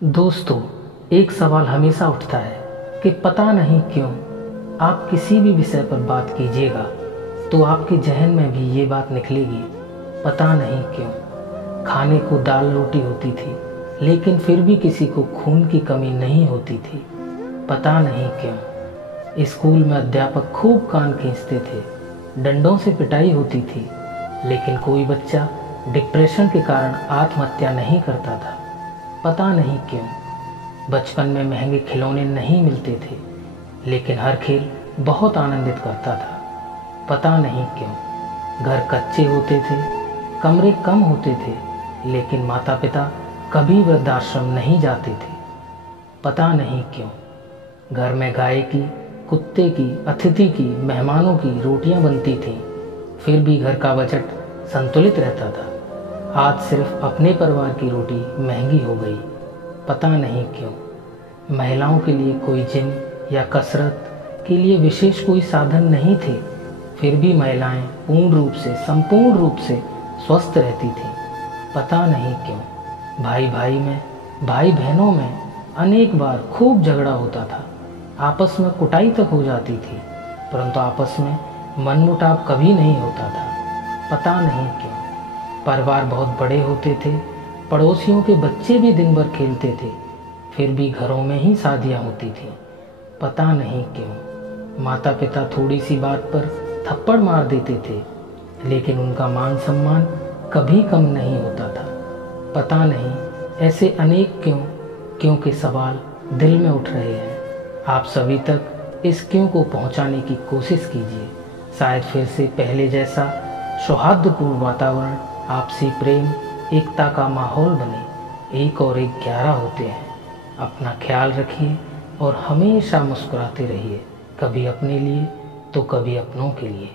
दोस्तों, एक सवाल हमेशा उठता है कि पता नहीं क्यों आप किसी भी विषय पर बात कीजिएगा तो आपके जहन में भी ये बात निकलेगी, पता नहीं क्यों। खाने को दाल रोटी होती थी, लेकिन फिर भी किसी को खून की कमी नहीं होती थी, पता नहीं क्यों। स्कूल में अध्यापक खूब कान खींचते थे, डंडों से पिटाई होती थी, लेकिन कोई बच्चा डिप्रेशन के कारण आत्महत्या नहीं करता था, पता नहीं क्यों। बचपन में महंगे खिलौने नहीं मिलते थे, लेकिन हर खेल बहुत आनंदित करता था, पता नहीं क्यों। घर कच्चे होते थे, कमरे कम होते थे, लेकिन माता पिता कभी वृद्धाश्रम नहीं जाते थे, पता नहीं क्यों। घर में गाय की, कुत्ते की, अतिथि की, मेहमानों की रोटियां बनती थीं, फिर भी घर का बजट संतुलित रहता था। आज सिर्फ अपने परिवार की रोटी महंगी हो गई, पता नहीं क्यों। महिलाओं के लिए कोई जिम या कसरत के लिए विशेष कोई साधन नहीं थे, फिर भी महिलाएं संपूर्ण रूप से स्वस्थ रहती थीं, पता नहीं क्यों। भाई भाई में, भाई बहनों में अनेक बार खूब झगड़ा होता था, आपस में कुटाई तक हो जाती थी, परंतु आपस में मनमुटाव कभी नहीं होता था, पता नहीं क्यों। परिवार बहुत बड़े होते थे, पड़ोसियों के बच्चे भी दिन भर खेलते थे, फिर भी घरों में ही शादियां होती थी, पता नहीं क्यों। माता पिता थोड़ी सी बात पर थप्पड़ मार देते थे, लेकिन उनका मान सम्मान कभी कम नहीं होता था, पता नहीं। ऐसे अनेक क्यों के सवाल दिल में उठ रहे हैं। आप सभी तक इस क्यों को पहुंचाने की कोशिश कीजिए, शायद फिर से पहले जैसा सौहार्दपूर्ण वातावरण, आपसी प्रेम, एकता का माहौल बने। 1 और 1 11 होते हैं। अपना ख्याल रखिए और हमेशा मुस्कुराते रहिए, कभी अपने लिए तो कभी अपनों के लिए।